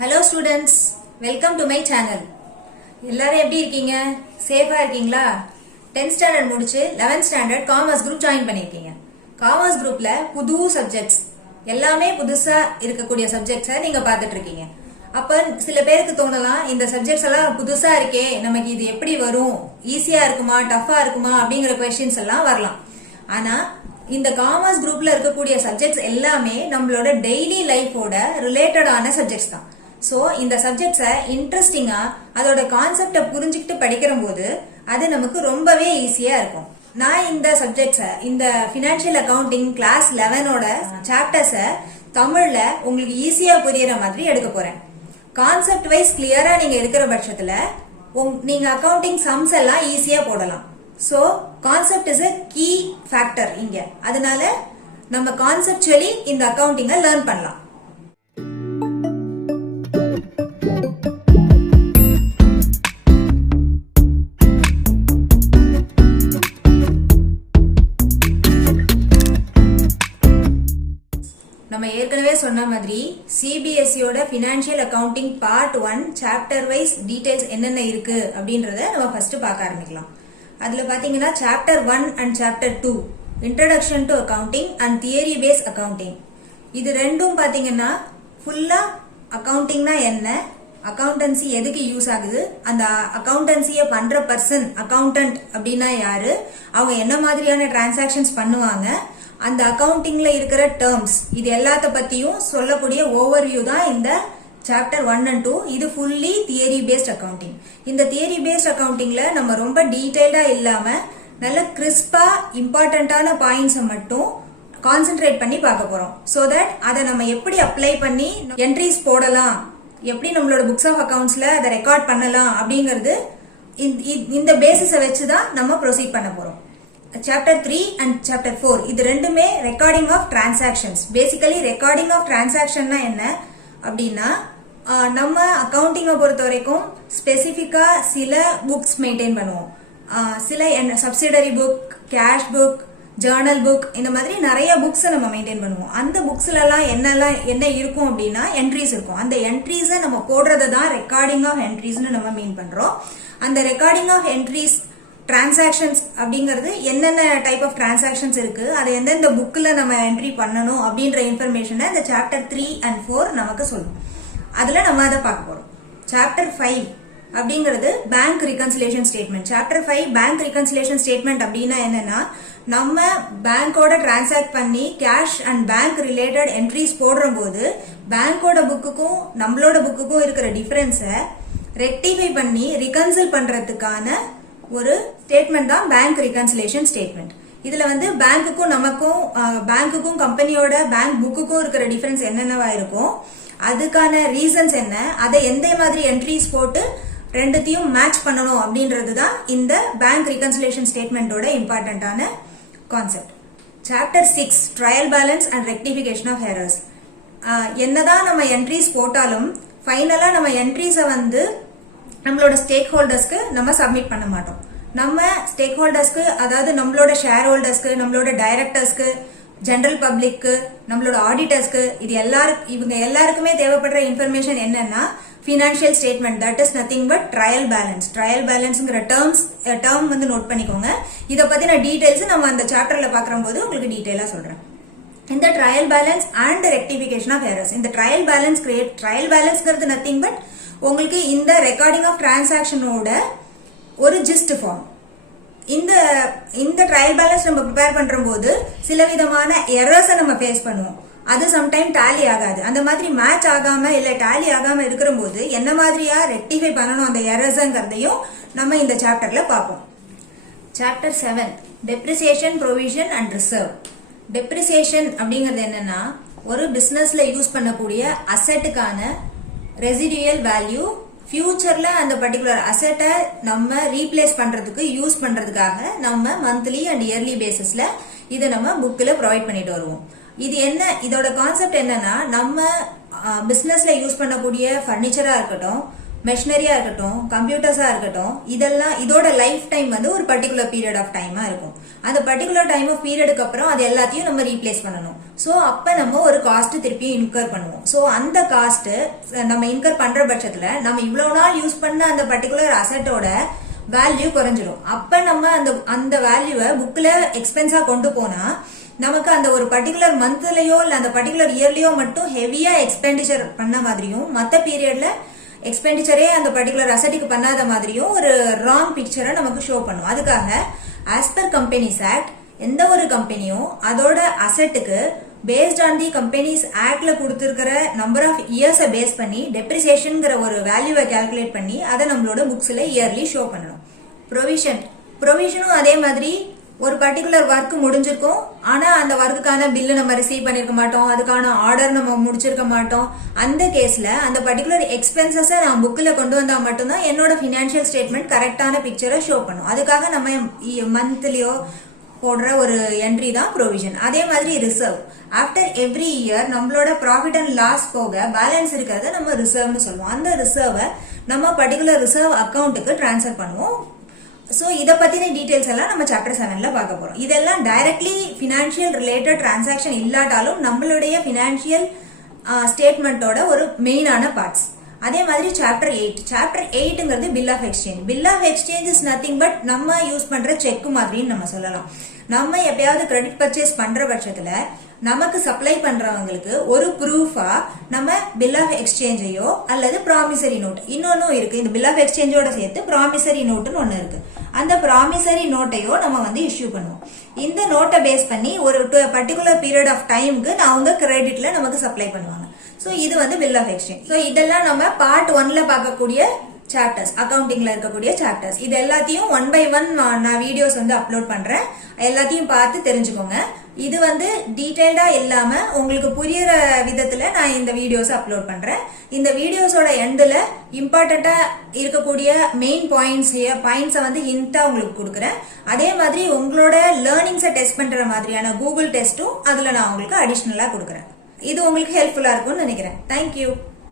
Hello students, welcome to my channel. எல்லாரும் எப்படி இருக்கீங்க? சேஃபா இருக்கீங்களா? 10th ஸ்டாண்டர்ட் முடிச்சு 11th standard commerce group join பண்ணிருக்கீங்க. காமர்ஸ் குரூப்ல புது சப்ஜெக்ட்ஸ் எல்லாமே புதுசா இருக்கக்கூடிய சப்ஜெக்ட்ஸை நீங்க பார்த்துட்டு இருக்கீங்க. அப்ப சில பேருக்கு தோணலாம், இந்த சப்ஜெக்ட்ஸ் எல்லாம் புதுசா இருக்கே, நமக்கு இது எப்படி வரும், ஈஸியா இருக்குமா டஃபா இருக்குமா அப்படிங்கிற கொஸ்டின்ஸ் எல்லாம் வரலாம். ஆனா இந்த காமர்ஸ் குரூப்ல இருக்கக்கூடிய சப்ஜெக்ட்ஸ் எல்லாமே நம்மளோட டெய்லி லைஃபோட ரிலேட்டடான சப்ஜெக்ட்ஸ் தான். சோ இந்த சப்ஜெக்ட்ஸை இன்ட்ரெஸ்டிங்கா அதோட கான்செப்டை புரிஞ்சுக்கிட்டு படிக்கிற போது அது நமக்கு ரொம்பவே ஈஸியா இருக்கும். நான் இந்த சப்ஜெக்ட்ஸை, இந்த பினான்சியல் அக்கவுண்டிங் கிளாஸ் 11ஓட சாப்டர்ஸை தமிழ்ல உங்களுக்கு ஈஸியா புரியற மாதிரி எடுக்க போறேன். கான்செப்ட் வைஸ் கிளியரா நீங்க இருக்கிற பட்சத்துல நீங்க அக்கவுண்டிங் சம்ஸ் எல்லாம் ஈஸியா போடலாம். So concept is a key factor இங்க. அதனால நம்ம கான்செப்சுவலி இந்த அக்கவுண்டிங்கை லேர்ன் பண்ணலாம். நம்ம ஏற்கனவே சொன்ன மாதிரி சிபிஎஸ்சியோட financial accounting part 1 chapter wise details என்னென்ன இருக்கு அப்படின்றத நம்ம ஃபர்ஸ்ட் பார்க்க ஆரம்பிக்கலாம். அதுல பாத்தீங்கன்னா chapter 1 and chapter 2 introduction to accounting and theory base accounting, இது ரெண்டும் பாத்தீங்கன்னா ஃபுல்லா அக்கவுண்டிங்னா என்ன, அக்கவுண்டன்சி எதுக்கு யூஸ் ஆகுது, அந்த அக்கவுண்டன்சிய பண்ற பர்சன் அக்கவுண்டன்ட் அப்படின்னா யாரு, அவங்க என்ன மாதிரியான டிரான்சாக்சன்ஸ் பண்ணுவாங்க, அந்த அக்கவுண்டிங்ல இருக்கிற டேர்ம்ஸ், இது எல்லாத்த பத்தியும் சொல்லக்கூடிய ஓவர்வியூ தான் இந்த சாப்டர் 1 and 2. இது ஃபுல்லி தியரி பேஸ்ட் அக்கவுண்டிங். இந்த தியரி பேஸ்ட் அக்கவுண்டிங்ல நம்ம ரொம்ப டீடைல்டா இல்லாம நல்ல கிறிஸ்பா இம்பார்ட்டன்டான பாயிண்ட்ஸை மட்டும் கான்சென்ட்ரேட் பண்ணி பார்க்க போறோம். சோ தட் அதை நம்ம எப்படி அப்ளை பண்ணி என்ட்ரிஸ் போடலாம், எப்படி நம்மளோட புக்ஸ் ஆஃப் அக்கவுண்ட்ஸ்ல அதை ரெக்கார்ட் பண்ணலாம் அப்படிங்கிறது இந்த பேசிஸை வச்சுதான் நம்ம ப்ரொசீட் பண்ண போறோம். சாப்டர் 3 அண்ட் சாப்டர் 4 இது ரெண்டுமே recording of transactions. Basically recording of டிரான்சாக்சன்னா என்ன அப்படின்னா, நம்ம அக்கவுண்டிங்கை பொறுத்த வரைக்கும் ஸ்பெசிபிக்கா சில புக்ஸ் மெயின்டைன் பண்ணுவோம். சில subsidiary book, cash book, Journal book, இந்த மாதிரி நிறைய புக்ஸ் நம்ம மெயின்டைன் பண்ணுவோம். அந்த புக்ஸ்ல எல்லாம் என்ன இருக்கும் அப்படின்னா என்ட்ரிஸ் இருக்கும். அந்த என்ட்ரிஸை நம்ம போடுறதை தான் ரெக்கார்டிங் ஆஃப் என்ட்ரிஸ்னு நம்ம மீன் பண்றோம். அந்த ரெக்கார்டிங் ஆஃப் என்ட்ரிஸ் டிரான்சாக்சன்ஸ் அப்படிங்கிறது என்னென்ன டைப் ஆஃப் டிரான்சாக்சன்ஸ் இருக்கு, அதை எந்தெந்த புக்ல நம்ம என்ட்ரி பண்ணணும் அப்படின்ற இன்ஃபர்மேஷனை இந்த சாப்டர் 3 and 4 நமக்கு சொல்லும். அதுல நம்ம அதை பார்க்க போறோம். சாப்டர் 5 அப்படிங்கிறது bank reconciliation statement. Chapter 5 bank reconciliation statement அப்படின்னா என்னன்னா, நம்ம பேங்கோட டிரான்சாக்ட் பண்ணி cash and bank related entries போடுற போது பேங்கோட புக்குக்கும் நம்மளோட புக்குக்கும் இருக்கிற டிஃபரன்ஸை ரெக்டிஃபை பண்ணி ரிகன்சில் பண்றதுக்கான ஒரு ஸ்டேட்மெண்ட் தான் பேங்க் ரிகன்சிலேஷன் ஸ்டேட்மெண்ட். இதுல பேங்க்குக்கும் கம்பெனியோட பேங்க் புக்குக்கும் இருக்கிற டிஃபரன்ஸ் என்னென்னவா இருக்கும், அதுக்கான ரீசன்ஸ் என்ன, அதை எந்த மாதிரி என்ட்ரிஸ் போட்டு ரெண்டுத்தையும் மேட்ச் பண்ணணும் அப்படின்றது தான் இந்த பேங்க் ரிகன்சிலேஷன் ஸ்டேட்மெண்டோட இம்பார்ட்டன்டான concept. Chapter 6 trial balance and rectification of errors. என்னதான் நம்ம என்ட்ரிஸ் போட்டாலும் ஃபைனலா நம்ம என்ட்ரிஸை நம்மளோட ஸ்டேக் ஹோல்டர்ஸ்க்கு நம்ம சப்மிட் பண்ண மாட்டோம். நம்ம ஸ்டேக் ஹோல்டர்ஸ்க்கு, அதாவது நம்மளோட ஷேர் ஹோல்டர்ஸ்க்கு, நம்மளோட டைரக்டர்ஸ்க்கு, ஜெனரல் பப்ளிக்கு, நம்மளோட ஆடிட்டர்ஸ்க்கு, இவங்க எல்லாருக்குமே தேவைப்படுற இன்ஃபர்மேஷன் என்னன்னா financial statement. That is nothing but trial balance. Trial பேலன்ஸ்ங்கிற டேர்ம் நோட் பண்ணிக்கோங்க. இதை பத்தின டீடைல்ஸ் நம்ம அந்த சாப்டர்ல பாக்குற போது உங்களுக்கு டீடைலா சொல்றேன். இந்த trial balance and rectification of errors, இந்த ட்ரையல் பேலன்ஸ்ங்கிறது நத்திங் பட் உங்களுக்கு இந்த ரெக்கார்டிங் ஆஃப் டிரான்சாக்சனோட ஒரு ஜிஸ்ட் ஃபார்ம். இந்த ட்ரையல் பேலன்ஸ் நம்ம ப்ரிப்பேர் பண்ற போது சில விதமான எரர்ஸை நம்ம ஃபேஸ் பண்ணுவோம். அது சம்டைம் டேலி ஆகாது. அந்த மாதிரி மேட்ச் ஆகாம இல்ல டேலி ஆகாம இருக்கிற போது என்ன மாதிரியா ரெக்டிஃபை பண்ணணும் அந்த எரர்ஸ்ங்கிறதையும் நம்ம இந்த சாப்டர்ல பார்ப்போம். Chapter 7 depreciation, provision and reserve. Depreciation அப்படிங்கிறது என்னன்னா, ஒரு பிசினஸ்ல யூஸ் பண்ணக்கூடிய அசெட்டுக்கான ரெசிடியல் வேல்யூ ஃபியூச்சர்ல அந்த பர்டிகுலர் அசெட்டை நம்ம ரீப்ளேஸ் பண்றதுக்கு யூஸ் பண்றதுக்காக நம்ம மந்த்லி அண்ட் இயர்லி பேசிஸ்ல இதை நம்ம புக்ல ப்ரொவைட் பண்ணிட்டு வருவோம். இது என்ன, இதோட கான்செப்ட் என்னன்னா, நம்ம பிசினஸ்ல யூஸ் பண்ணக்கூடிய பர்னிச்சரா இருக்கட்டும், மெஷினரியா இருக்கட்டும், கம்ப்யூட்டர்ஸா இருக்கட்டும், இதெல்லாம் இதோட லைஃப் டைம் வந்து ஒரு பர்டிகுலர் பீரியட் ஆஃப் டைமா இருக்கும். அந்த பர்டிகுலர் டைம் ஆஃப் பீரியடுக்கு அப்புறம் அது எல்லாத்தையும் நம்ம ரீப்ளேஸ் பண்ணணும். சோ அப்ப நம்ம ஒரு காஸ்ட் திருப்பி இன்கர் பண்ணுவோம். சோ அந்த காஸ்ட் நம்ம இன்கர் பண்ற பட்சத்துல நம்ம இவ்வளவு நாள் யூஸ் பண்ண அந்த பர்டிகுலர் அசெட்டோட வேல்யூ குறைஞ்சிடும். அப்ப நம்ம அந்த வேல்யூவை புக்ல எக்ஸ்பென்ஸா கொண்டு போனா நமக்கு அந்த ஒரு பர்டிகுலர் மந்த்லயோ இல்ல அந்த பர்டிகுலர் இயர்லயோ மட்டும் ஹெவியா எக்ஸ்பெண்டிச்சர் பண்ண மாதிரியும், மத்த பீரியட்ல எக்ஸ்பெண்டிச்சரே அந்த பர்டிகுலர் அசெட்டுக்கு பண்ணாத மாதிரியும் ஒரு ராங் பிக்சரை நமக்கு ஷோ பண்ணும். அதுக்காக ஆஸ் பர் கம்பெனிஸ் ஆக்ட் எந்த ஒரு கம்பெனியும் அதோட அசெட்டுக்கு பேஸ்ட் ஆன் தி கம்பெனிஸ் ஆக்ட்ல கொடுத்திருக்கிற நம்பர் ஆஃப் இயர்ஸை பேஸ் பண்ணி டெப்ரிசியேஷன்ங்கிற ஒரு வேல்யூவை கால்குலேட் பண்ணி அதை நம்மளோட புக்ஸ்ல இயர்லி ஷோ பண்ணணும். ப்ரொவிஷனும் அதே மாதிரி ஒரு பர்டிகுலர் ஒர்க் முடிஞ்சிருக்கும், ஆனா அந்த ஒர்க்குக்கான பில்லு நம்ம ரிசீவ் பண்ணிருக்க மாட்டோம், அதுக்கான ஆர்டர் நம்ம முடிச்சிருக்க மாட்டோம். அந்த கேஸ்ல அந்த பர்டிகுலர் எக்ஸ்பென்சஸ் நான் புக்ல கொண்டு வந்தா மட்டும்தான் என்னோட பினான்சியல் ஸ்டேட்மெண்ட் கரெக்டான பிக்சரை ஷோ பண்ணும். அதுக்காக நம்ம மந்த்லியோ போடுற ஒரு என்ட்ரி தான் ப்ரொவிஷன். அதே மாதிரி ரிசர்வ், ஆஃப்டர் எவ்ரி இயர் நம்மளோட ப்ராஃபிட் அண்ட் லாஸ் போக பேலன்ஸ் இருக்கிறத நம்ம ரிசர்வ்னு சொல்லுவோம். அந்த ரிசர்வை நம்ம பர்டிகுலர் ரிசர்வ் அக்கௌண்ட்டுக்கு டிரான்ஸ்ஃபர் பண்ணுவோம். சோ இத பத்தின டீடைல்ஸ் எல்லாம் நம்ம சாப்டர் 7ல பார்க்க போறோம். இதெல்லாம் டைரக்ட்லி பினான்சியல் ரிலேட்டட் டிரான்சாக்ஷன் இல்லாட்டாலும் நம்மளுடைய பினான்சியல் ஸ்டேட்மெண்டோட ஒரு மெயினான பார்ட்ஸ். அதே மாதிரி சாப்டர் 8ங்கிறது bill of exchange. Bill of exchange is nothing but நம்ம யூஸ் பண்ற செக் மாதிரின்னு நம்ம சொல்லலாம். நம்ம எப்பயாவது கிரெடிட் பர்ச்சேஸ் பண்ற பட்சத்துல நமக்கு சப்ளை பண்றவங்களுக்கு ஒரு ப்ரூஃபா நம்ம பில் ஆஃப் எக்ஸ்சேஞ்சையோ அல்லது ப்ராமிசரி நோட், இன்னொன்னும் இருக்கு இந்த பில் ஆஃப் எக்ஸ்சேஞ்சோட சேர்த்து ப்ராமிசரி நோட்னு ஒன்னு இருக்கு. அந்த ப்ராமிசரி நோட்டையோ நம்ம வந்து இஷ்யூ பண்ணுவோம். இந்த நோட்டை பேஸ் பண்ணி ஒரு பர்டிகுலர் பீரியட் ஆஃப் டைமுக்கு அவங்க கிரெடிட்ல நமக்கு சப்ளை பண்ணுவாங்க. சோ இது வந்து பில் ஆஃப் எக்ஸ்சேஞ்ச். சோ இதெல்லாம் நம்ம பார்ட் 1ல பார்க்கக்கூடிய சாப்டர்ஸ், அக்கவுண்டிங்ல இருக்கக்கூடிய சாப்டர்ஸ். இது எல்லாத்தையும் 1 by 1 நான் வீடியோஸ் வந்து அப்லோட் பண்றேன், எல்லாத்தையும் பார்த்து தெரிஞ்சுக்கோங்க. இது வந்து டீடைல்டா இல்லாம உங்களுக்கு புரியுற விதத்துல நான் இந்த வீடியோஸ் அப்லோட் பண்றேன். இந்த வீடியோஸோட எண்ட்ல இம்பார்ட்டண்டா இருக்கக்கூடிய மெயின் பாயிண்ட்ஸை வந்து ஹிண்டா உங்களுக்கு கொடுக்குறேன். அதே மாதிரி உங்களோட லேர்னிங்ஸை டெஸ்ட் பண்ற மாதிரியான கூகுள் டெஸ்ட்டும் அதுல நான் உங்களுக்கு அடிஷனலா கொடுக்குறேன். இது உங்களுக்கு ஹெல்ப்ஃபுல்லா இருக்கும்னு நினைக்கிறேன். தேங்க்யூ.